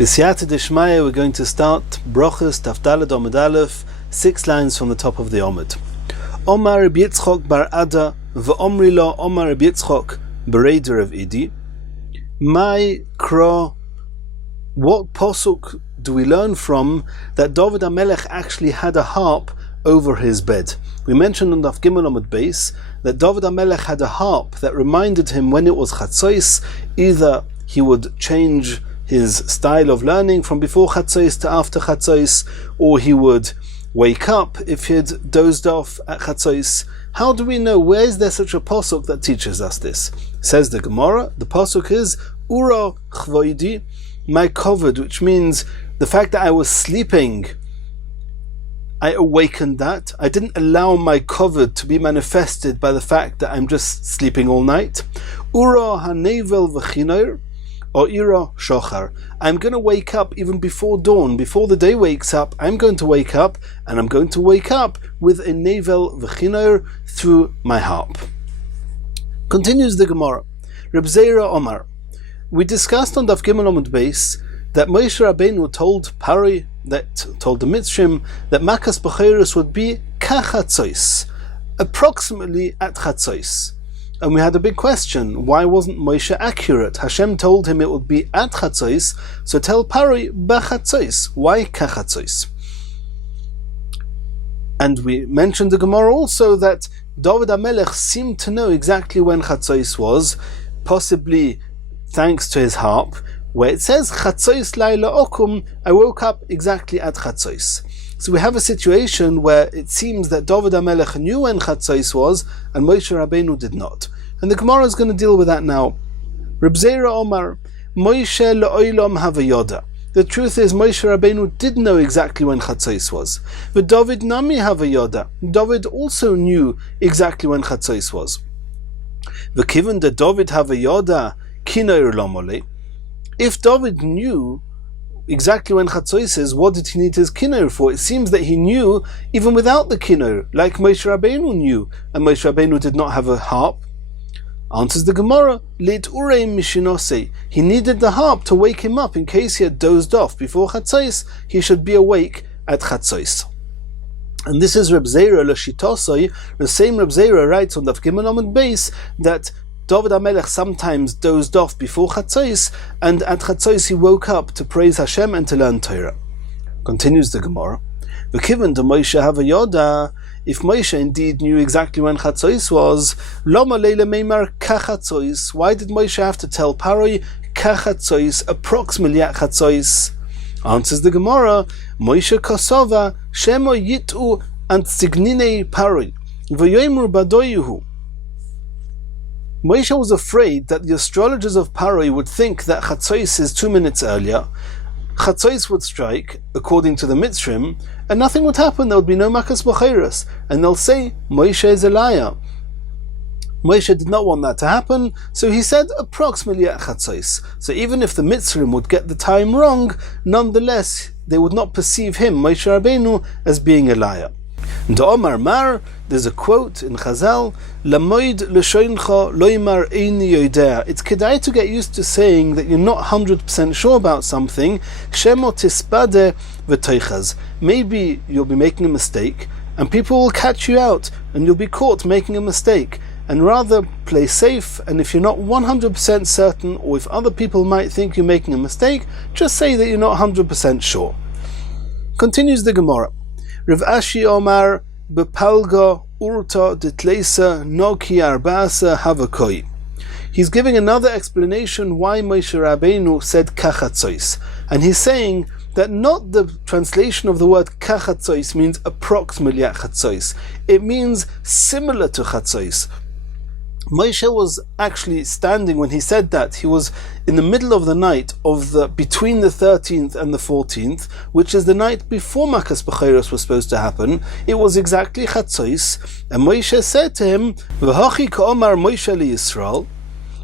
B'siyata d'shmaya, we're going to start Brachos Tafdalad Omid Aleph, 6 lines from the top of the Omid. Omar Rabbi Yitzchak bar Ada, v'omri lo Omar Rabbi Yitzchak bereder of Idi. My kro, what posuk do we learn from that David HaMelech actually had a harp over his bed? We mentioned on Daf Gimel Omid Beis that David HaMelech had a harp that reminded him when it was Chatzos, either he would change his style of learning from before Chatzos to after Chatzos, or he would wake up if he had dozed off at Chatzos. How do we know? Where is there such a posuk that teaches us this? Says the Gemara, the posuk is Ura chvoidi, my covered, which means the fact that I was sleeping, I awakened that. I didn't allow my covered to be manifested by the fact that I'm just sleeping all night. Ura hanevel v'chinoir, or ira shochar. I'm going to wake up even before dawn, before the day wakes up. I'm going to wake up, and I'm going to wake up with a nevel v'chinoir through my harp. Continues the Gemara. Reb Zera Omar. We discussed on Daf Gimel Omid Beis that Moshe Rabbeinu told Pari, that told the Mitzrim, that Makas B'cheiros would be kachatzos, approximately at Chatzos. And we had a big question. Why wasn't Moshe accurate? Hashem told him it would be at Chatzos, so tell Pari b'Chatzos. Why kachatzos? And we mentioned the Gemara also that David HaMelech seemed to know exactly when Chatzos was, possibly thanks to his harp, where it says Chatzos laila okum, I woke up exactly at Chatzos. So we have a situation where it seems that David HaMelech knew when Chatzos was, and Moshe Rabbeinu did not. And the Gemara is going to deal with that now. Reb Zera Omar, Moshe le'olam havayoda. The truth is, Moshe Rabbeinu did know exactly when Chatzos was. But David nami havayoda. David also knew exactly when Chatzos was. V'kiven de David havayoda kinoir lomole. If David knew exactly when Chatzos is, what did he need his kinor for? It seems that he knew even without the kinor, like Moshe Rabbeinu knew, and Moshe Rabbeinu did not have a harp. Answers the Gemara, Leit ureim mishinose. He needed the harp to wake him up in case he had dozed off before Chatzos. He should be awake at Chatzos. And this is Reb Zera l'shitosoi. The same Reb Zera writes on Daf Gimel Omid Beis that David HaMelech sometimes dozed off before Chatzos, and at Chatzos he woke up to praise Hashem and to learn Torah. Continues the Gemara. V'kiven to Moshe havayoda, if Moshe indeed knew exactly when Chatzos was, loma leila meimar kachatzos. Why did Moshe have to tell Paroi kachatzos, approximately at Chatzos? Answers the Gemara. Moshe kosova shemo yitu antsignine Paroi v'yoimru badoyuhu. Moshe was afraid that the astrologers of Paroi would think that Chatzos is 2 minutes earlier. Chatzos would strike, according to the Mitzrim, and nothing would happen. There would be no Makas B'cheiros, and they'll say, Moshe is a liar. Moshe did not want that to happen, so he said approximately at Chatzos. So even if the Mitzrim would get the time wrong, nonetheless, they would not perceive him, Moshe Rabbeinu, as being a liar. Omar Mar, there's a quote in Chazal, Lamoid l'shoincha loimar eini yodea. It's kedai to get used to saying that you're not 100% sure about something. Shemo tispade v'toichaz. Maybe you'll be making a mistake, and people will catch you out, and you'll be caught making a mistake. And rather play safe, and if you're not 100% certain, or if other people might think you're making a mistake, just say that you're not 100% sure. Continues the Gemara. Rav Ashi Omar bepalga urta ditleisa noki arbasa havakoi. He's giving another explanation why Moshe Rabbeinu said kachatzos, and he's saying that not the translation of the word kachatzos means approximately at Chatzos. It means similar to Chatzos. Moshe was actually standing when he said that. He was in the middle of the night of between the 13th and the 14th, which is the night before Makas B'cheiros was supposed to happen. It was exactly Chatzos, and Moshe said to him, V'hachi ka'omar Moshe li Yisrael.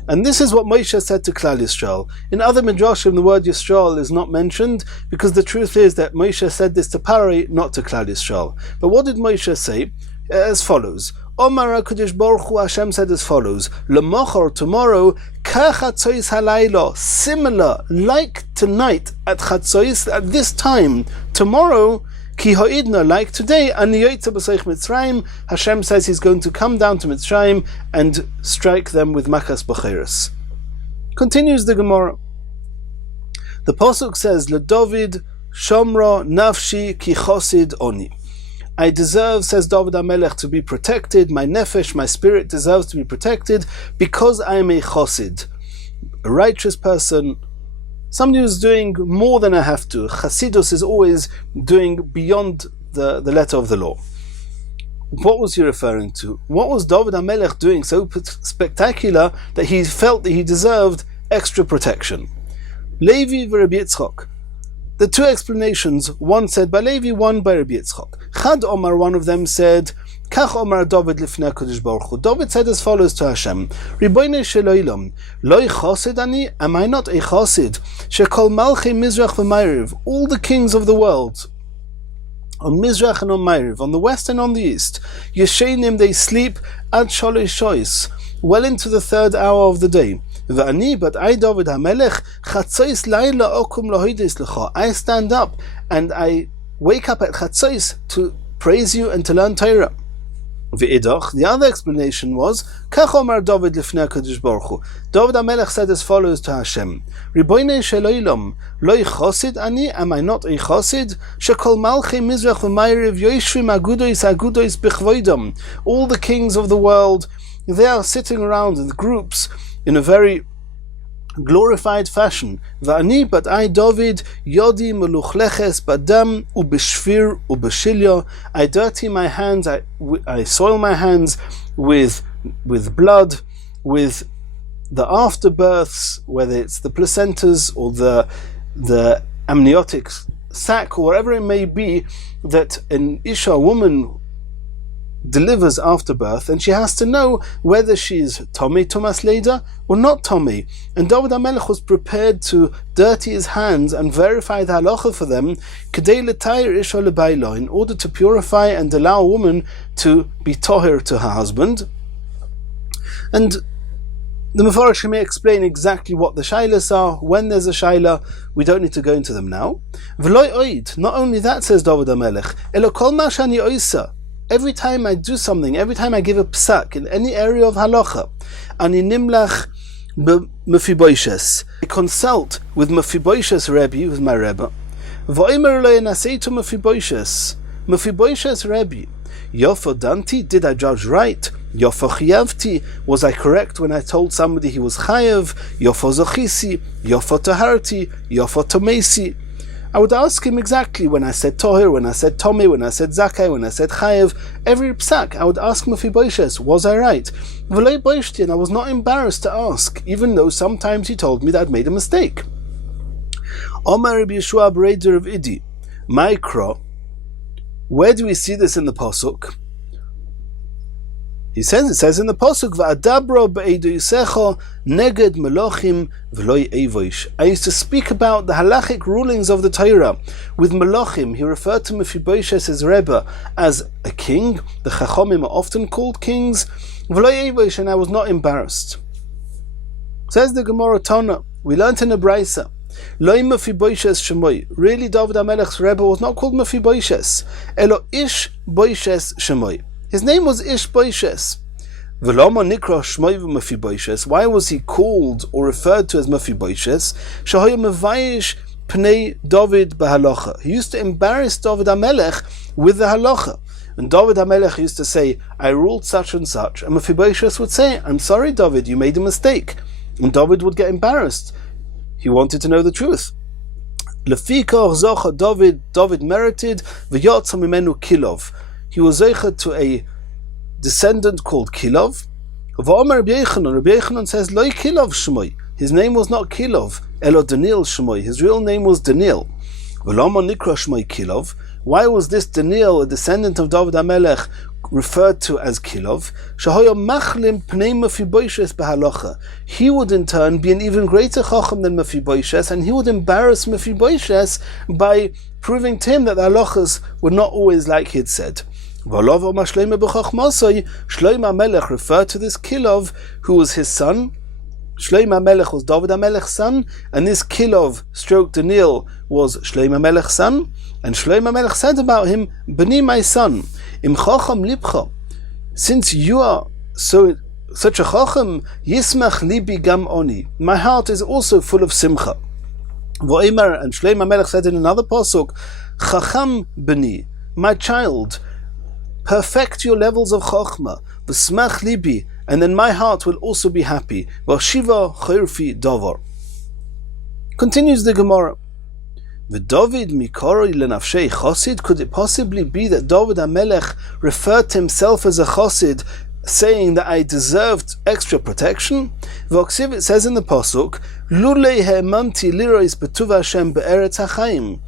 And this is what Moshe said to Klal Yisrael. In other midrashim, the word Yisrael is not mentioned, because the truth is that Moshe said this to Pari, not to Klal Yisrael. But what did Moshe say? As follows. Omar HaKadosh Baruch Hu, Hashem said as follows, L'mochor, tomorrow, k'chatzois halaylo, similar, like tonight at chatzois, at this time, tomorrow, ki ha'idna, like today, ani yotze b'seich Mitzrayim, Hashem says He's going to come down to Mitzrayim and strike them with makas b'cheres. Continues the Gemara. The Pasuk says, LeDavid Shomro Nafshi Ki Chosid Oni. I deserve, says David HaMelech, to be protected. My nefesh, my spirit deserves to be protected because I am a chosid, a righteous person, somebody who's doing more than I have to. Chasidus is always doing beyond the letter of the law. What was he referring to? What was David HaMelech doing so spectacular that he felt that he deserved extra protection? Levi v'Rabbi Yitzchak. The two explanations, one said by Levi, one by Rabbi Yitzchak. Chad Omar, one of them said, Kach Omar David lifnei HaKadosh Baruch Hu. David said as follows to Hashem, Ribono shel olam, Loi chosid ani, am I not a chosid? Shekol malchei Mizrach v'Ma'ariv, all the kings of the world, on Mizrach and on Ma'ariv, on the west and on the east, Yeshenim, they sleep, ad shalosh shois, well into the third hour of the day. V'ani, but I, David HaMelech, chatzois laila okum lohides lecha. I stand up and I wake up at chatzois to praise you and to learn Torah. V'idach, the other explanation was, Kach Omar David lifnei HaKadosh Baruch Hu. David HaMelech said as follows to Hashem, Ribono shel olam, Loi chosid ani, am I not a chosid? Shekol malchei Mizrach v'Ma'ariv yoshvim agudois b'chvoidam. All the kings of the world, they are sitting around in groups in a very glorified fashion. Va'ani, but I, David, yodi meluchleches badam ubeshvir ubeshilya. I dirty my hands, I soil my hands with blood, with the afterbirths, whether it's the placentas or the amniotic sac or whatever it may be, that an isha, a woman, delivers after birth, and she has to know whether she's Tomei Tumas Leda or not Tomei. And David HaMelech was prepared to dirty his hands and verify the halacha for them, Kedei l'tayir isha lebayla, in order to purify and allow a woman to be toher to her husband. And the Mefarshim may explain exactly what the shaylas are. When there's a shayla, we don't need to go into them now. V'loi oid, not only that, says David HaMelech, elo kol ma shani oisa. Every time I do something, every time I give a psak in any area of halacha, ani nimlach b'Mephibosheth, I consult with Mephibosheth Rebbe, who's my Rebbe. V'omer lo yenasei to Mephibosheth, Rebbe, Yofo danti, did I judge right? Yofo chiyavti, was I correct when I told somebody he was chayav? Yofo zochisi, Yofo taharti, Yofo tomesi. I would ask him exactly when I said Tohir, when I said Tomei, when I said Zakai, when I said Chayev, every psak, I would ask Mephibosheth, was I right? V'lei boishti, and I was not embarrassed to ask, even though sometimes he told me that I'd made a mistake. Omar Rabbi Yeshua B'Reider of Idi, Maikro, where do we see this in the Pasuk? It says in the Pasuk, V'adabro b'eidu yisecho neged melochim v'loi evoish. I used to speak about the halachic rulings of the Torah with melochim. He referred to Mephibosheth's Rebbe as a king. The Chachomim are often called kings. V'loi evoish, and I was not embarrassed. Says the Gemara Tana, we learned in the Braisa, Loi Mephibosheth Shemoi. Really, David HaMelech's Rebbe was not called Mephibosheth. Elo Ish Boisheth Shemoi. His name was Ish Boisheth. V'lama nikra Shmoi v'Mephibosheth. Why was he called or referred to as Mephibosheth? Shahoya mevayish pnei David b'halacha. He used to embarrass David HaMelech with the halacha. And David HaMelech used to say, I ruled such and such. And Mephibosheth would say, I'm sorry, David, you made a mistake. And David would get embarrassed. He wanted to know the truth. Lefikach zocha David merited v'yotza mimenu Kilov. He was zeicha to a descendant called Kilov. V'omer Rabbi Yochanan says, Loi Kilov Shmoi. His name was not Kilov, Elo Daniel Shmoi. His real name was Daniel. V'lama nikra Shmoi Kilov. Why was this Daniel, a descendant of David HaMelech, referred to as Kilov? Shahoya machlim pnei Mephibosheth b'halacha. He would in turn be an even greater chacham than Mephibosheth, and he would embarrass Mephibosheth by proving to him that the halachas were not always like he had said. Shlomo HaMelech referred to this Kilov, who was his son. Shlomo HaMelech was David HaMelech's son, and this Kilov stroke Daniel was Shlomo HaMelech's son. And Shlomo HaMelech said about him, Bani, my son, im chacham libcha, since you are such a chacham, yismach libi gam oni, my heart is also full of simcha. V'omer, and Shlomo HaMelech said in another pasuk, chacham bani, my child, perfect your levels of chachma, v'smach libi, and then my heart will also be happy. V'shiva chorfi davar. Continues the Gemara. V'David mikoroi lenafshei chosid. Could it possibly be that David HaMelech referred to himself as a chosid, saying that I deserved extra protection? V'oksiv, it says in the pasuk, Lulei he'emanti lirois betuv Hashem be'eretz hachaim.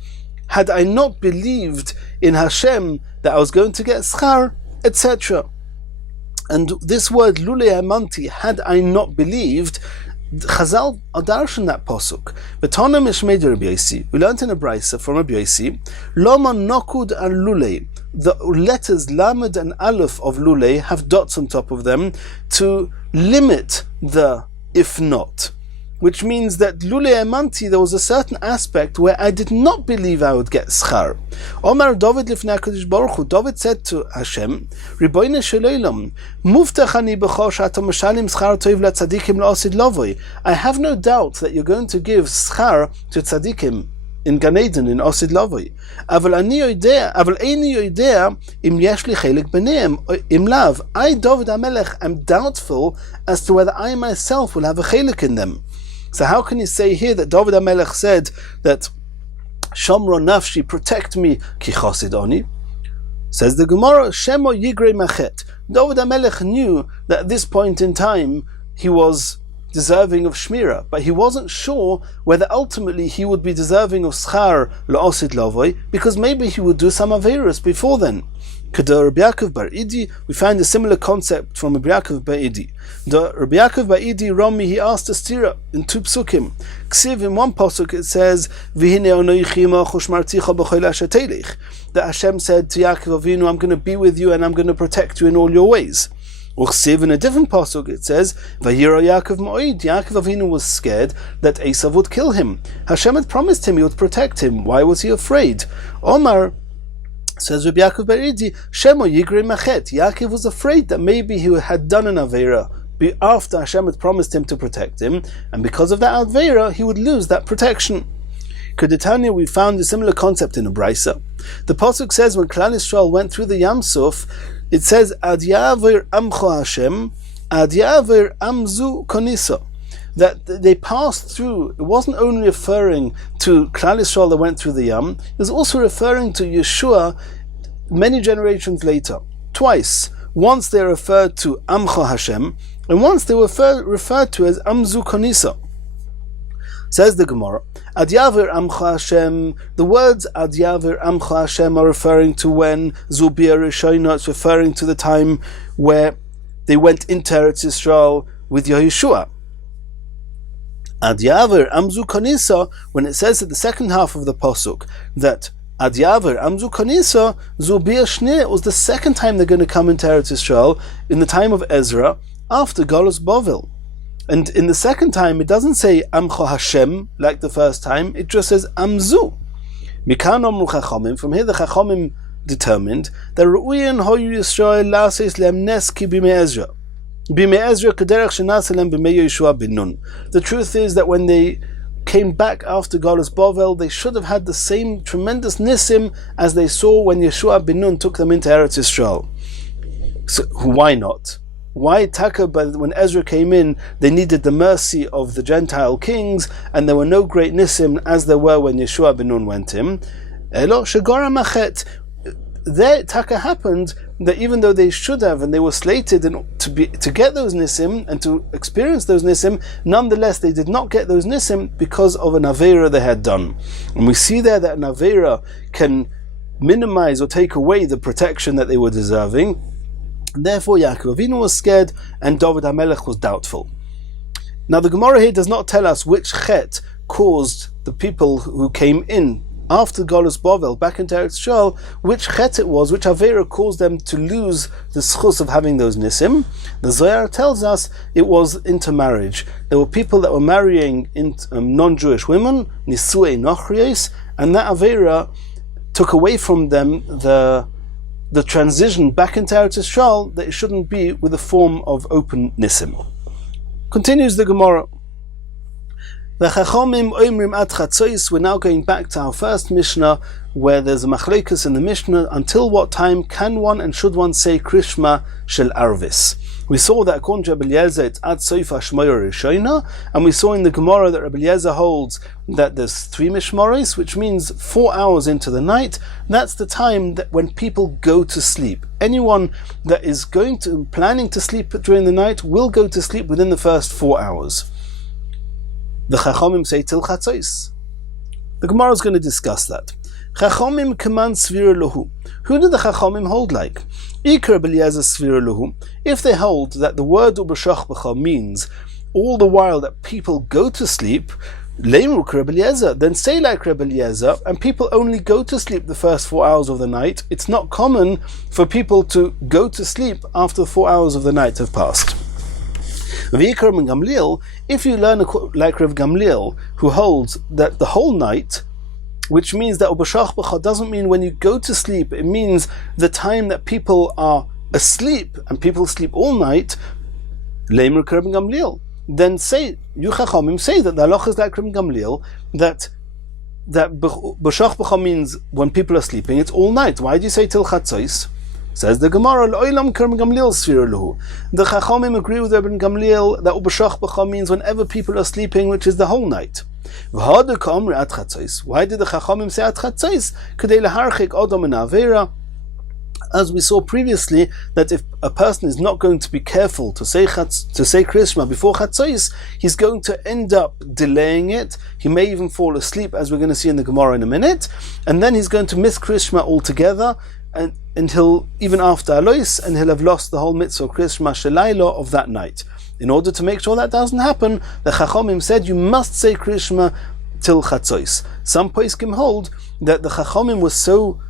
Had I not believed in Hashem that I was going to get schar, etc. And this word Lulei he'emanti, had I not believed, Chazal are darshan that pasuk. V'tana mishmei Rabbi Yosi. We learned in a brisa from Rabbi Yosi, Loma nokud and Lulei. The letters Lamed and Aleph of Lulei have dots on top of them to limit the if not. Which means that Lulei Emanti, there was a certain aspect where I did not believe I would get schar. Omar David lifnei HaKadosh Baruch Hu, David said to Hashem, Ribono shel olam, muftach ani b'cho she'ata mashalim schar tov latzadikim la'osid lavoi. I have no doubt that you're going to give schar to tzadikim in Gan Eden, in Osid Lavoi. Aval eini yoidea im yesh li chelik b'neim im lav. I, David HaMelech, am doubtful as to whether I myself will have a chelik in them. So how can you say here that David HaMelech said that Shomro nafshi, protect me, ki chosid oni? Says the Gemara, Shemo yigrei machet. David HaMelech knew that at this point in time he was deserving of shmira, but he wasn't sure whether ultimately he would be deserving of schar la'osid lavoi, because maybe he would do some averus before then. Kada Rabbi Yaakov bar Idi, we find a similar concept from Rabbi Yaakov bar Idi. The Rabbi Yaakov bar Idi Rami, he asked a stira in two psukim. Ksiv, in one pasuk it says, V'hine onoichi imach u'shmarticha b'chol asher telech, that Hashem said to Yaakov Avinu, I'm going to be with you and I'm going to protect you in all your ways. Uchsiv, in a different pasuk it says, Vayira Yaakov Mo'id, Yaakov Avinu was scared that Esav would kill him. Hashem had promised him he would protect him. Why was he afraid? Omar, says Rabbi Yaakov bar Idi, Shemo Yigrei Machet. Yaakov was afraid that maybe he had done an Aveira after Hashem had promised him to protect him, and because of that Aveira, he would lose that protection. Kedetanya, we found a similar concept in a brisa. The pasuk says when Klal Yisrael went through the Yam Suf, it says, Ad Ya'avir Amcho Hashem, Ad Ya'avir Amzu Konisa. That they passed through. It wasn't only referring to Klal Yisrael that went through the Yam, it was also referring to Yeshua many generations later. Twice. Once they referred to Amcho Hashem, and once they were referred to as Amzu Konisa. Says the Gemara, Ad Ya'avir Amcha Hashem, the words Ad Ya'avir Amcha Hashem are referring to when Zubia Rishayna, it's referring to the time where they went into Eretz Yisrael with Yehoshua. Ad Ya'avir Amzu Kanisa, when it says at the second half of the Pasuk that Ad Ya'avir Amzu Kanisa, Zubia Shnei, it was the second time they're going to come into Eretz Yisrael in the time of Ezra after Galus Bavel. And in the second time, it doesn't say Amcha Hashem like the first time, it just says Amzu. Mikan omru Chachamim, from here the Chachamim determined that Ru'uyen hoyu Yisrael lases lem nes ki bimei Ezra. Bimei Ezra kederech shenas lem bimei Yeshua bin Nun. The truth is that when they came back after Galus Bavel, they should have had the same tremendous nisim as they saw when Yeshua bin Nun took them into Eretz Yisrael. So why not? Why Taka, when Ezra came in, they needed the mercy of the Gentile kings, and there were no great nisim as there were when Yeshua ben Nun went in. Elo shegora machet. There Taka happened that even though they should have, and they were slated to get those nisim and to experience those nisim, nonetheless they did not get those nisim because of an aveira they had done. And we see there that an aveira can minimize or take away the protection that they were deserving. And therefore Yaakov Avinu was scared and David HaMelech was doubtful. Now the Gemara here does not tell us which chet caused the people who came in after Golus Bovel back into Eretz Yisrael, which chet it was, which Avera caused them to lose the schus of having those nisim. The Zohar tells us it was intermarriage. There were people that were marrying non-Jewish women, Nisuei Nochrios, and that Avera took away from them the transition back into Eretz Yisrael, that it shouldn't be with a form of open nisim. Continues the Gemara. The Chachomim Oimrim Ad Chatzois. We're now going back to our first Mishnah, where there's a machlekes in the Mishnah. Until what time can one and should one say Krishma Shel Arvis? We saw that according to Rabbi Eliezer, it's Ad Soifa Shmoyer Rishona, and we saw in the Gemara that Rabbi Eliezer holds that there's 3 mishmaros, which means 4 hours into the night. That's the time that when people go to sleep. Anyone that is planning to sleep during the night will go to sleep within the first 4 hours. The Chachomim say till Chatzos. The Gemara is going to discuss that. Chachomim command svira lahu. Who do the Chachomim hold like? Ikar Beliezer svira lahu. If they hold that the word ubashach b'cha means all the while that people go to sleep, leimru Beliezer, then say like Beliezer, and people only go to sleep the first 4 hours of the night. It's not common for people to go to sleep after 4 hours of the night have passed. If you learn like Rav Gamliel, who holds that the whole night, which means that ubashach b'cha doesn't mean when you go to sleep, it means the time that people are asleep, and people sleep all night, then say, you Chachamim say that the halacha is like Rav Gamliel, that b'shach b'cha means when people are sleeping, it's all night. Why do you say till chatzos? Says the Gemara, L'olam Kerem Gamliel Sfira Lahu. The Chachamim agree with Rabbi Gamliel that ubashach b'cha means whenever people are sleeping, which is the whole night. Why did the Chachamim say at chatzos? Kedei leharchik odom min avera. As we saw previously, that if a person is not going to be careful to say Krishma before chatzos, he's going to end up delaying it. He may even fall asleep, as we're going to see in the Gemara in a minute, and then he's going to miss Krishma altogether, and he'll, even after Alois, and he'll have lost the whole mitzvah Krishma Shalayla of that night. In order to make sure that doesn't happen, the Chachomim said you must say Krishma till chatzos. Some poskim hold that the Chachomim was so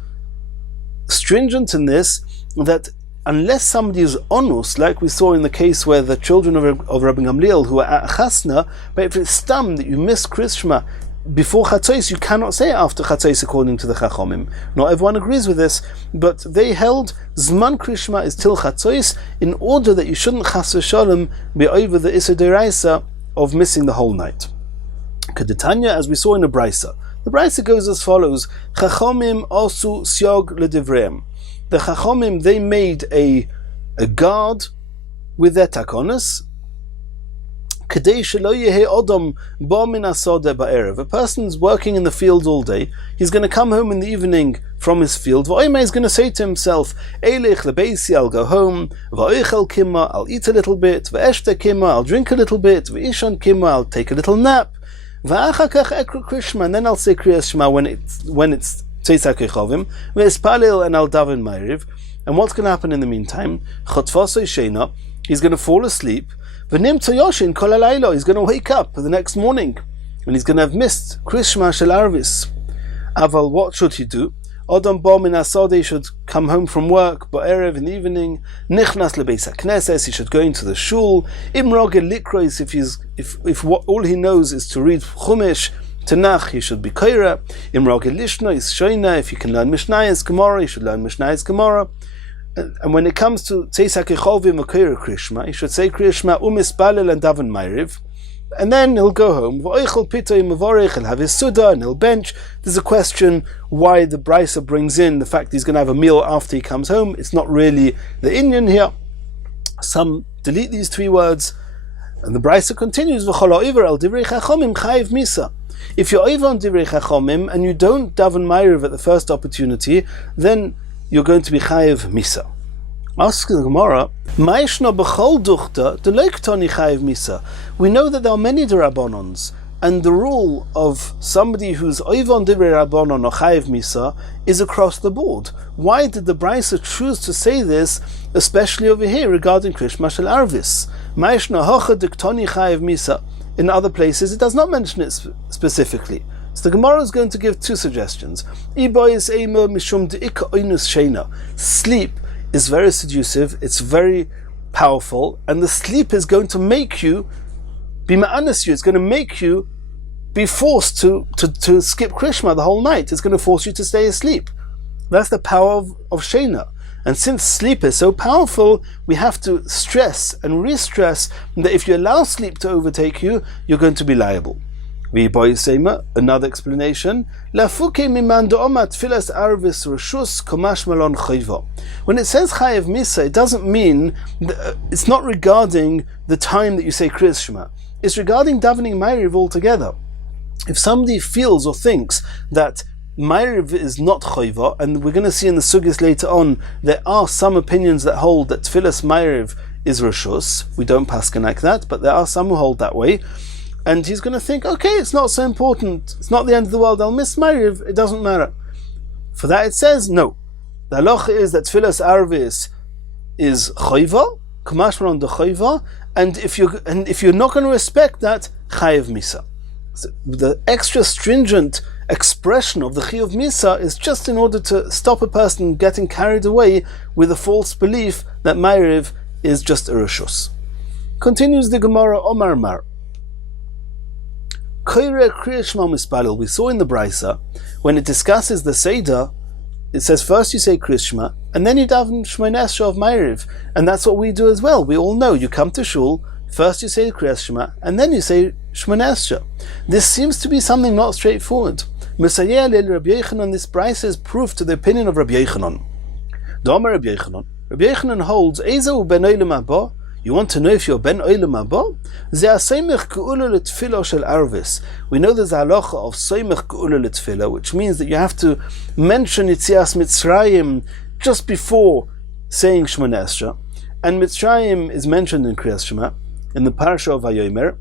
stringent in this that unless somebody is onus, like we saw in the case where the children of Rabbi Gamliel who are at chasna, but if it's stam that you miss Krishma before chatzos, you cannot say it after chatzos according to the Chachomim. Not everyone agrees with this, but they held Zman Krishma is till chatzos in order that you shouldn't chas v'shalom be over the Issa Deraisa of missing the whole night. Kedetanya, as we saw in the Braisa. The Braisa goes as follows: Chachomim osu siog ledivreim. The Chachomim, they made a guard with their takonos. Kedei shelo yehe odom bo min asodeh ba'erev. A person's working in the field all day. He's going to come home in the evening from his field. V'oimei is going to say to himself, Eilech lebeisi, I'll go home. V'oichel kima, I'll eat a little bit. V'eshte kima, I'll drink a little bit. V'ishon kima, I'll take a little nap. V'achakach ekru Krishma, and then I'll say Kriyas Shema when it's Tzeitzak Echovim. V'espalil, and I'll daven Ma'ariv. And what's going to happen in the meantime? Chotfosoi sheina, he's going to fall asleep. V'nim toyoshin kol halaylo, he's going to wake up the next morning, and he's going to have missed Krishma Shel Arvis. Aval, what should he do? Odom bo min asodeh, should come home from work, ba'erev in the evening. Nichnas lebeis hakneses, he should go into the shul. Imrogel likrois, if what all he knows is to read Chumash, Tanakh, he should be koira. Imrogel lishnois shoina, if he can learn Mishnayos Gemara, he should learn Mishnayos Gemara. And when it comes to Tzeitzak Echovim or Koira Krishma, he should say Krishma umispalel and daven Ma'ariv, and then he'll go home. V'oichel pitoi mevorech, he'll have his suda and he'll bench. There's a question why the Brisa brings in the fact he's going to have a meal after he comes home. It's not really the Inyan here. Some delete these 3 words, and the Brisa continues. V'chol ha'over al divrei chachomim chayiv misa. If you're over on divrei chachomim and you don't daven Ma'ariv at the first opportunity, then you're going to be chayiv misa. Ask the Gemara, Ma'ishna b'chol duchta deloiktoni chayiv misa. We know that there are many derabbanons, and the rule of somebody who's oivon divrei rabbanon or chayiv misa is across the board. Why did the Brisa choose to say this, especially over here regarding Krishma Shel Arvis? Ma'ishna hocha diktoni chayiv misa. In other places, it does not mention it specifically. So the Gemara is going to give two suggestions. Sleep is very seductive, it's very powerful, and the sleep is going to make you be ma'anas you, it's going to make you be forced to skip Krishma the whole night. It's going to force you to stay asleep. That's the power of Shena. And since sleep is so powerful, we have to stress and re-stress that if you allow sleep to overtake you, you're going to be liable. Another explanation. When it says Chayev Misa, it doesn't mean, it's not regarding the time that you say Kriyas Shema. It's regarding davening Ma'ariv altogether. If somebody feels or thinks that Ma'ariv is not Chayva, and we're going to see in the Sugis later on, there are some opinions that hold that Tfilas Ma'ariv is Rishus. We don't paskin like that, but there are some who hold that way. And he's going to think, okay, it's not so important, it's not the end of the world, I'll miss Ma'ariv, it doesn't matter. For that it says, no. The halacha is that Tfilas Arvis is Chayva, Kamashmaron de Chayva, and if you're not going to respect that, Chayev Misa. So the extra stringent expression of the Chayev Misa is just in order to stop a person getting carried away with a false belief that Ma'ariv is just a Rishus. Continues the Gemara, Omar Mar. We saw in the Brisa, when it discusses the Seder, it says first you say Kriyas Shema, and then you daven Shmoneh Esrei of Ma'ariv, and that's what we do as well. We all know, you come to shul, first you say Kriyas Shema, and then you say Shmoneh Esrei. This seems to be something not straightforward. Mesayeh leil Rabbi Yochanan, this Brisa is proof to the opinion of Rabbi Yochanan. D'Amar Rabbi Yochanan. Rabbi Yochanan holds, Ezehu ben Olam Haba. You want to know if you're ben Olam Haba? Ze aseimich ge'ula letfila shel arvis. We know there's a halacha of seimich ge'ula letfila, which means that you have to mention Yitzias Mitzrayim just before saying Shmoneh Esrei. And Mitzrayim is mentioned in Kriyas Shema, in the parasha of Hayomer,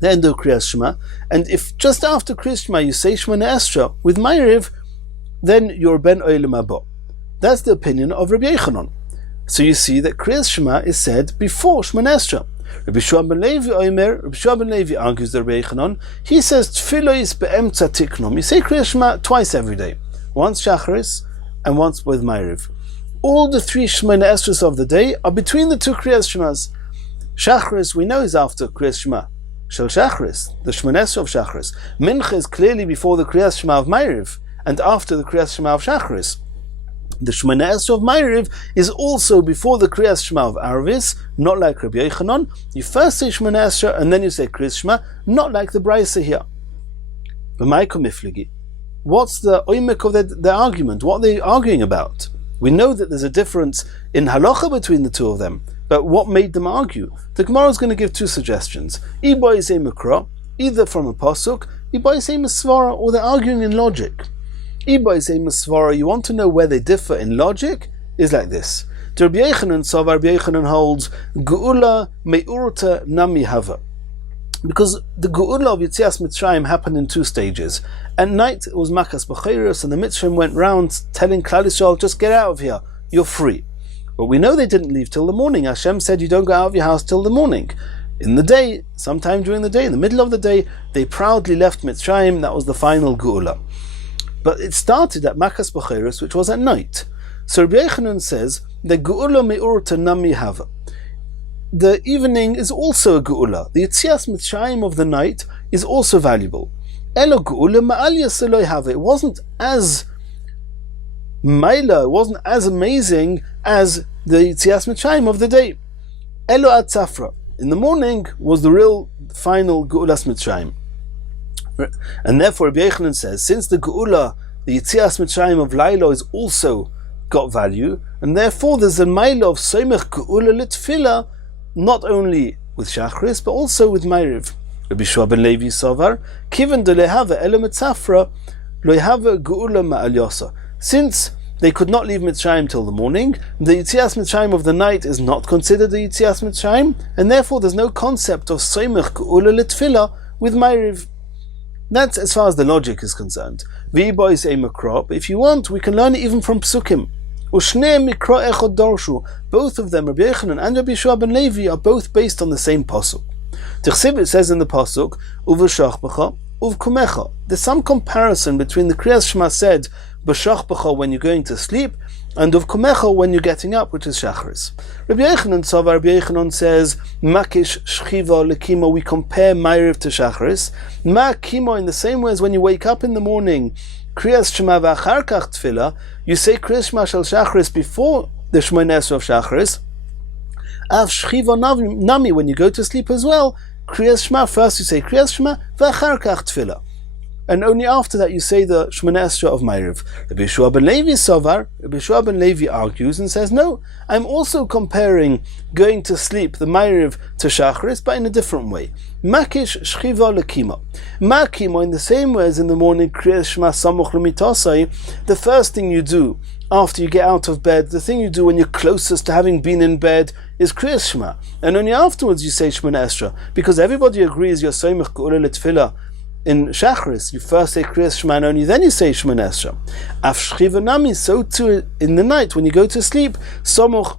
the end of Kriyas Shema. And if just after Kriyas Shema you say Shmoneh Esrei with Ma'ariv, then you're ben Olam Haba. That's the opinion of Rabbi Yochanan. So you see that Kriyas Shema is said before Shmoneh Esrei. Rabbi Shua ben Levi argues the Rabbi Yochanan. He says Tefillah is be'emtza tiknom. You say Kriyas Shema twice every day, once Shacharis and once with Ma'ariv. All the three Shmoneh Esreis of the day are between the two Kriyas Shemas. Shacharis we know is after Kriyas Shema Shel Shacharis, the Shmoneh Esrei of Shacharis. Mincha is clearly before the Kriyas Shema of Ma'ariv and after the Kriyas Shema of Shacharis. The Shmoneh Esrei of Ma'ariv is also before the Kriyas Shema of Arvis, not like Rabbi Yochanan. You first say Shmoneh Esrei and then you say Kriyas Shema, not like the Brisa here. What's the oimek of their argument? What are they arguing about? We know that there's a difference in halacha between the two of them, but what made them argue? The Gemara is going to give two suggestions. Either from a pasuk, or they're arguing in logic. You want to know where they differ in logic? Is like this. The Rabbi Yochanan holds Geula me'urta nami hava. Because the Geula of Yitzias Mitzrayim happened in two stages. At night it was Makas B'cheiros, and the Mitzrayim went round telling Klal Yisrael, just get out of here, you're free. But we know they didn't leave till the morning. Hashem said you don't go out of your house till the morning. In the day, sometime during the day, in the middle of the day, they proudly left Mitzrayim. That was the final Geula. But it started at Makas B'cheiros, which was at night. So Rabbi Yochanan says the Geula me'urta nami hava. The evening is also a Geula. The Yitzias Mitzrayim of the night is also valuable. Elo Geula ma'al yaseloi hava. It wasn't as maila, it wasn't as amazing as the Yitzias Mitzrayim of the day. Elo atzafra. In the morning was the real final Geulas Mitzrayim. And therefore Rabbi Yochanan says, since the Geula, the Yitzias Mitzrayim of Laila is also got value, and therefore there's a maila of Soimech Geula Litfila, not only with Shachris, but also with Ma'ariv. Rabbi Shua ben Levi Sovar, Kiven de lehava ele mitzafra, lehava Geula ma'al yosa. Since they could not leave Mitzrayim till the morning, the Yitzias Mitzrayim of the night is not considered the Yitzias Mitzrayim, and therefore there's no concept of Soimech Geula Litfila with Ma'ariv. That's as far as the logic is concerned. If you want, we can learn it even from Psukim. Both of them, Rabbi Yochanan and Rabbi Shua ben Levi, are both based on the same pasuk. It says in the pasuk, uvkumecha. There's some comparison between the Kriyas Shema said b'shachbacha when you're going to sleep and uvkumecha when you're getting up, which is Shacharis. Rabbi Yochanan says makish shchiva lekimo. We compare Ma'ariv to Shacharis. Ma kimo in the same way as when you wake up in the morning, Kriyas Shema v'achar kach tefillah. You say Kriyas Shema shel Shacharis before the Shmoneh Esrei of Shacharis. Av shchiva nami, when you go to sleep as well, Kriyas Shema, first you say Kriyas Shema, v'achar kach tefillah. And only after that you say the Shmoneh Esrei of Ma'ariv. Rabbi Yeshua ben Levi Sovar, Rabbi Yeshua ben Levi argues and says, no, I'm also comparing going to sleep, the Ma'ariv, to Shacharis, but in a different way. Makish shchiva lekima. Makimo, in the same way as in the morning, Kriyas Shema samuch l'mitosai, the first thing you do after you get out of bed, the thing you do when you're closest to having been in bed, is Kriyas Shema. And only afterwards you say Shmoneh Esrei, because everybody agrees you're soymech ge'ula l'tefillah. In Shacharis, you first say Kriyas Shema and only then you say Shmoneh Esrei. Af shchiva nami, so too in the night when you go to sleep, samuch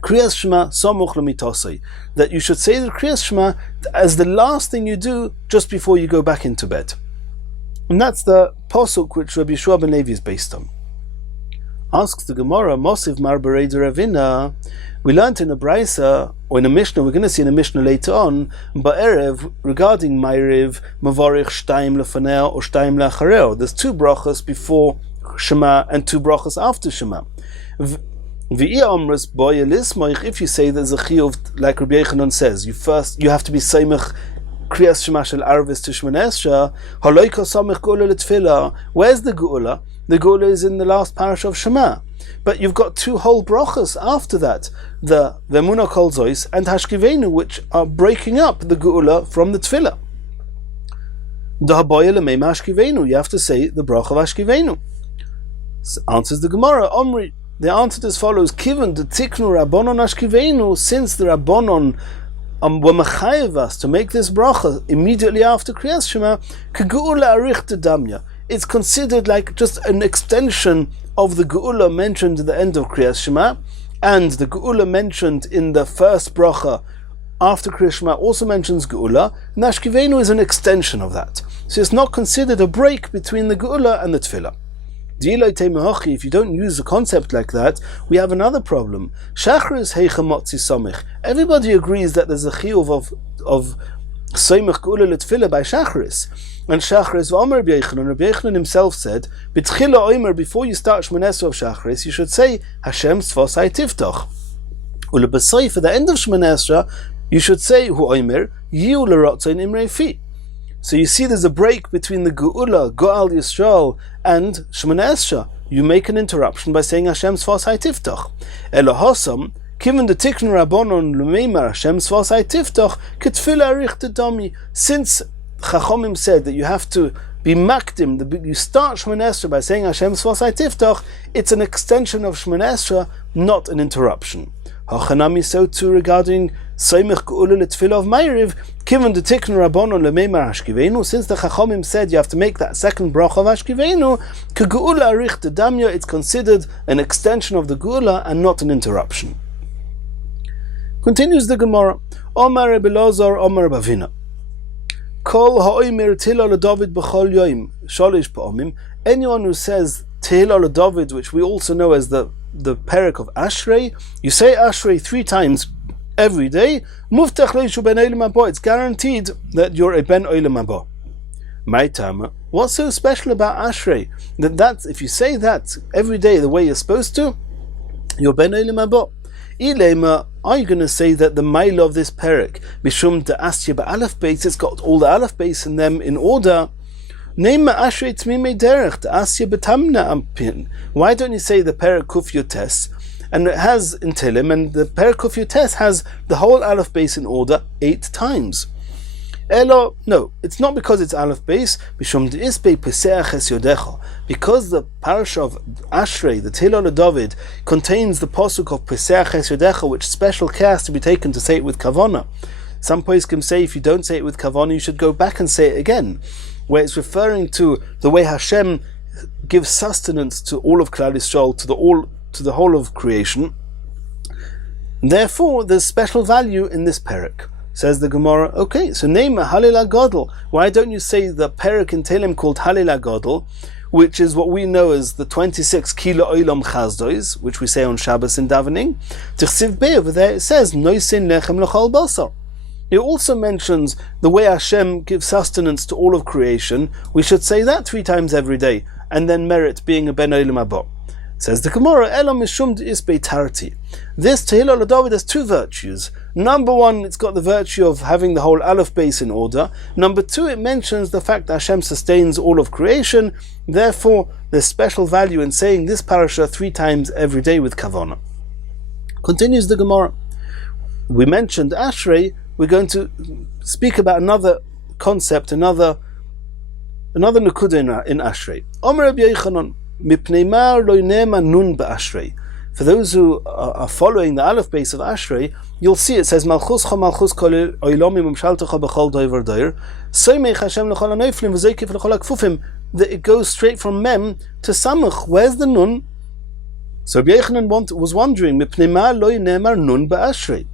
Kriyas Shema samuch l'mitosai, that you should say the Kriyas Shema as the last thing you do just before you go back into bed. And that's the posuk which Rabbi Yeshua ben Levi is based on. Asks the Gemara, Mosiv Mar Berei de Ravina. We learned in a Braisa, or in a Mishnah, we're going to see in a Mishnah later on, Ba'erev, regarding Ma'ariv, Mavarich Shtaim Lefaneo or Shtaim Lachareo. There's 2 brachas before Shema and 2 brachas after Shema. If you say there's a chiyuv, like Rabbi Yochanan says, you have to be Seimach Kriyas Shema shel Arvis to Shmoneh Esrei, Haloika Samech Geula L'Tefillah. Where's the Geula? The Geula is in the last parish of Shema. But you've got 2 whole brachas after that, the V'emunah Kol Zois and Hashkivenu, which are breaking up the Geula from the Tefillah. Dahaboya L'mei Hashkivenu, you have to say the bracha of Hashkivenu. Answers the Gemara, Omri, they answered as follows, Kivan the Tiknu Rabbonon Hashkivenu, since the Rabbonon were mechayev us to make this bracha immediately after Kriyas Shema, K'geula arich damya. It's considered like just an extension of the Geula mentioned at the end of Kriyas Shema, and the Geula mentioned in the first bracha after Kriyas Shema also mentions Geula. Nashkivenu is an extension of that. So it's not considered a break between the Geula and the Tefillah. If you don't use a concept like that, we have another problem. Shacharis heicha motzi somich. Everybody agrees that there's a chiyuv of soymech geula l'tefillah by Shacharis. And Shacharis v'omer Rabbi Yochanan himself said, b'tchila omer, before you start Shmoneh Esrei of Shacharis, you should say Hashem tzvosai tiftoch. U'lebasai, for the end of Shmoneh Esrei, you should say hu omer yiu l'rotzain imrei fi. So you see there's a break between the Geula, Go'al Yisrael, and Shmoneh Esrei. You make an interruption by saying Hashem tzvosai tiftach. Elohosam, given the Tiknu Rabbonon L'meimar Hashem tzvosai tiftach, Ketfila arich tedami. Since Chachomim said that you have to be makdim, you start Shmoneh Esrei by saying Hashem tzvosai tiftach, it's an extension of Shmoneh Esrei, not an interruption. Hachanami, so too regarding Soymech Geula L'Tefillah of Ma'ariv, given the Tiknu Rabbonon L'meimar Hashkivenu, since the Chachomim said you have to make that second bracha of Hashkivenu, K'geula arich tedamya, it's considered an extension of the Geula and not an interruption. Continues the Gemara, Omar Rebbe Elazar, Omar Bavina. Kol ha'omer Tehillah LeDavid b'chol yoim, shalish pa'omim. Anyone who says Tehillah LeDavid, which we also know as the perek of Ashrei, you say Ashrei 3 times every day, Muftach leishu ben olam haba, it's guaranteed that you're a ben olam haba. My time, what's so special about Ashrei? That's if you say that every day the way you're supposed to, you're ben olam haba. Ilema, are you going to say that the mile of this perek, Mishum de Asya ba'alef beis, it's got all the alef beis in them in order? Name Ashrei Tmimei Derech, the Asya Betamna Ampin. Why don't you say the perek Kuf Yotes? And it has in Tehillim, and the perek Kuf Yotes has the whole alef beis in order 8 times. Elo, no, it's not because it's alef beis, Mishum de Isbei Peseach Es Yodecha. Because the parasha of Ashrei, the Tehillah LeDavid, contains the posuk of Peseach Es Yodecha, which special care has to be taken to say it with kavana. Some poskim say if you don't say it with kavana, you should go back and say it again, where it's referring to the way Hashem gives sustenance to all of Klal Yisrael, to the whole of creation. Therefore, there's special value in this perek. Says the Gemara, okay, so name Halil Gadol. Why don't you say the perek in Tehillim called Halil Gadol, which is what we know as the 26 Kilo Olam Chazdois, which we say on Shabbos in davening. Tichsiv Be, over there it says, Noisin Lechem L'chol Basar. It also mentions the way Hashem gives sustenance to all of creation. We should say that 3 times every day, and then merit being a Ben Olam Haba. Says the Gemara, Elam Mishum Isbei Tarti. This Tehillah LaDavid has 2 virtues. Number 1, it's got the virtue of having the whole Aleph base in order. Number 2, it mentions the fact that Hashem sustains all of creation. Therefore, there's special value in saying this parasha 3 times every day with Kavanah. Continues the Gemara. We mentioned Ashrei. We're going to speak about another concept, another Nukuda in Ashrei. Omer Rabbi Yochanan. For those who are following the Aleph base of Ashrei, you'll see it says Malchuscha Malchus Kol Oilomim Umshaltecha B'chol Dover Doir Soimech Hashem L'chol HaNoiflim V'Zeikif L'chol HaKfufim. That it goes straight from Mem to Samach. Where's the Nun? So Rabbi Yochanan was wondering Mipnei Ma Lo Nemar Nun Ba'Ashrei.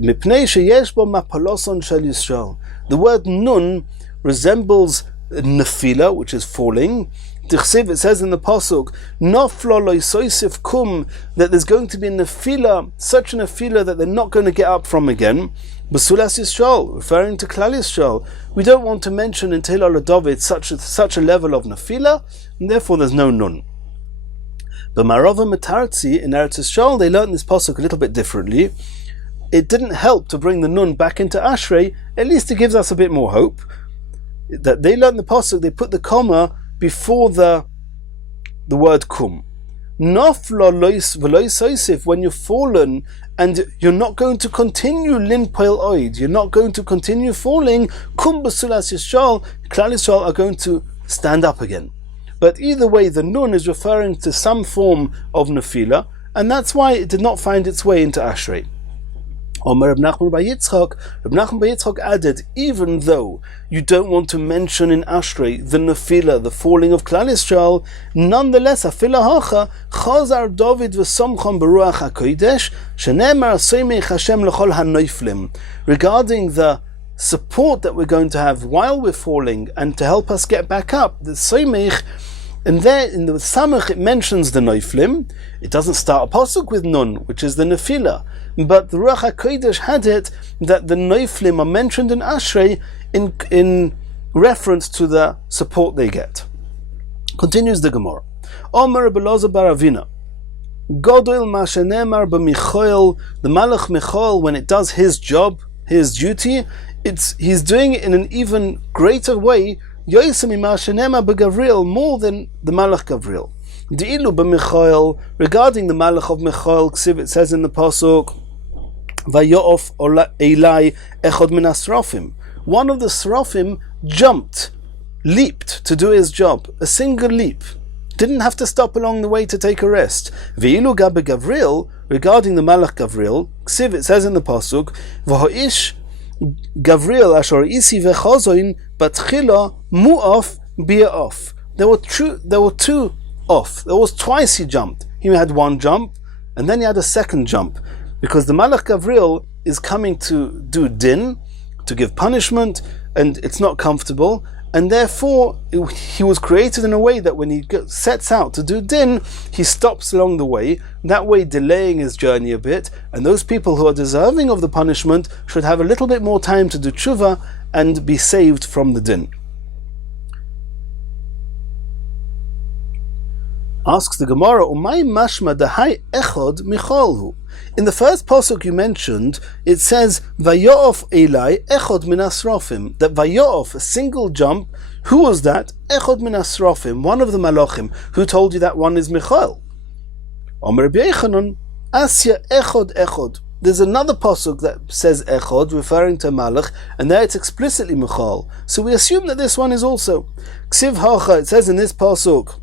Mipnei Sheyesh Bo Mapaloson Shel Yisrael. The word Nun resembles Nefila, which is falling. It says in the pasuk, "Noflo lo yisosif kum," that there's going to be a nefila, such a nefila that they're not going to get up from again. Basulas Yisrael, referring to Klal Yisrael. We don't want to mention in Tehillah LaDavid such a level of nefila, and therefore there's no nun. But Marava Matarzi in Eretz Yisrael, they learned this pasuk a little bit differently. It didn't help to bring the nun back into Ashrei. At least it gives us a bit more hope. That they learned the pasuk, they put the comma before the word kum. Noflo lois v'lois, when you're fallen and you're not going to continue linpoil oid, you're not going to continue falling, kum basulas Yisrael, Klal Yisrael are going to stand up again. But either way, the nun is referring to some form of nefila, and that's why it did not find its way into Ashrei. Omer Reb Nachman bar Yitzchak added, even though you don't want to mention in Ashrei the nefila, the falling of Klal Yisrael, nonetheless, afila hacha chazar David v'somchon beruach hakodesh shenemar soimech Hashem l'chol hanoiflim. Regarding the support that we're going to have while we're falling and to help us get back up, the soimech. And there in the Samach it mentions the Noiflim. It doesn't start a pasuk with Nun, which is the Nefila. But the Ruach HaKodesh had it that the Noiflim are mentioned in Ashrei in reference to the support they get. Continues the Gemara. Omer Beloza bar Avina. Godol Mashenemar b'Michoel. The Malach Michoel, when it does his job, his duty, he's doing it in an even greater way, more than the Malach Gavriel. De'ilu b'Michoel, regarding the Malach of Michoel, it says in the pasuk, Vayo'of Elai echod min asrafim. One of the Srafim leaped to do his job, a single leap. Didn't have to stop along the way to take a rest. Ve'ilu gabe Gavriel, regarding the Malach Gavriel, it says in the pasuk, V'ho'ish Gavriel ashor isi vechozoin batchila mu'of bi'of. There were two off. There was twice he jumped. He had one jump, and then he had a second jump, because the Malach Gavriel is coming to do din, to give punishment, and it's not comfortable, and therefore he was created in a way that when he sets out to do din, he stops along the way, that way delaying his journey a bit, and those people who are deserving of the punishment should have a little bit more time to do tshuva and be saved from the din. Asks the Gemara, Umay mashma dahai echod micholhu. In the first pasuk you mentioned, it says Vayo'of Elai echod min asrafim. That Vayo'of, a single jump. Who was that? Echod min asrafim, one of the malachim. Who told you that one is Michael? Omer Rabbi Yochanan, Asya echod. There's another pasuk that says echod, referring to malach, and there it's explicitly Michael. So we assume that this one is also. Ksiv hacha, it says in this pasuk,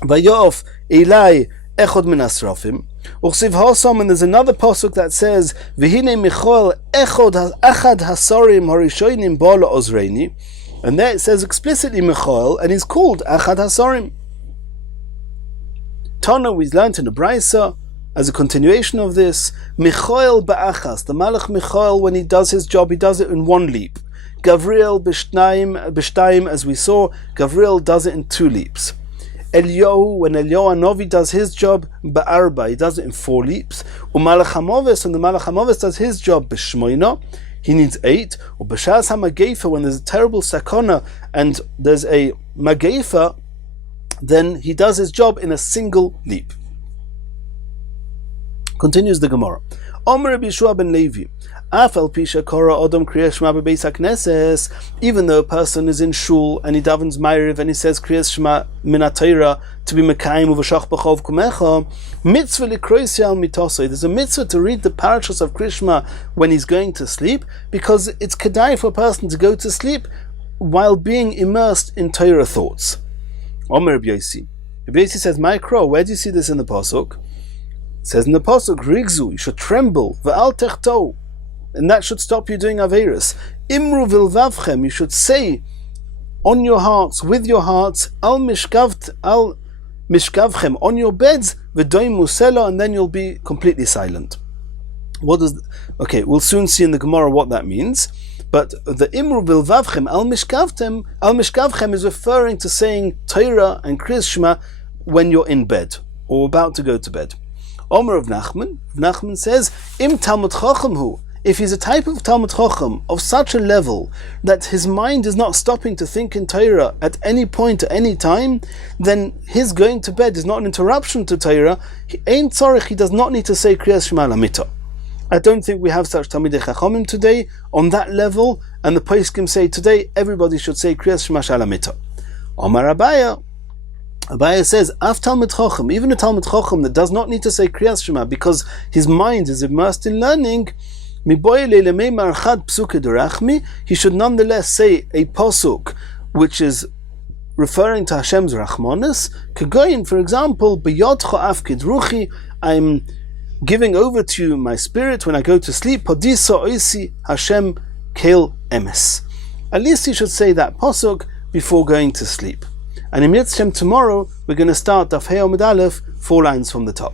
Vayo'of Elai echod min asrafim. Uchsiv hasam, and there's another pasuk that says V'hine Michael echod achad hasarim harishonim bala ozreini, and there it says explicitly Michael, and he's called achad hasarim. Tana, we learned in the Brisa, as a continuation of this, Michael ba'achas, the Malach Michael, when he does his job, he does it in one leap. Gavriel b'shtayim, as we saw, Gavriel does it in 2 leaps. Eliyahu, when Eliyahu Hanavi does his job, ba'arba, he does it in 4 leaps. Umalach HaMoves, when the Malach HaMoves does his job, b'shmoina, he needs 8. Or b'shas ha'magefa, when there's a terrible sakona and there's a magefa, then he does his job in a single leap. Continues the Gemara. Omer Rabbi Yeshua ben Levi, Afal pisha kora odom kriyas shema bebeis hakneses. Even though a person is in shul and he davens ma'ariv and he says kriyas shema min haTorah to be mekayim uvashach b'chov kumecha, mitzvah likrois al mitosoi. There's a mitzvah to read the parashas of Kriyas Shema when he's going to sleep, because it's kedai for a person to go to sleep while being immersed in Torah thoughts. Omer Rabbi Yossi. Rabbi Yossi says, Ma'ikro, where do you see this in the pasuk? It says in the pasuk, Rigzu, you should tremble, ve'al techto, and that should stop you doing Averis. Imru vilvavchem, you should say on your hearts, with your hearts, al mishkavchem, on your beds, v'doim musela, and then you'll be completely silent. Okay, we'll soon see in the Gemara what that means. But the imru bilvavchem al mishkavchem is referring to saying Torah and Kriyas Shema when you're in bed or about to go to bed. Omer of Nachman says, Im Talmud Chacham hu. If he's a type of Talmud Chacham of such a level that his mind is not stopping to think in Torah at any point, at any time, then his going to bed is not an interruption to Torah. He does not need to say Kriyas Shema Lamita. I don't think we have such Talmidei Chachamim today on that level, and the Poskim say today everybody should say Kriyas Shema Shalamita. Omar Abaya says, Af Talmud Chacham, even a Talmud Chacham that does not need to say Kriyas Shema because his mind is immersed in learning, he should nonetheless say a posuk which is referring to Hashem's Rachmanis. Kagoyin, for example, B'yodcha afkid ruchi, I'm giving over to you my spirit when I go to sleep. Podisa oisi Hashem kel emes. At least you should say that posuk before going to sleep. And in Yitzchak tomorrow we're going to start Daf Hey Amud Aleph, 4 lines from the top.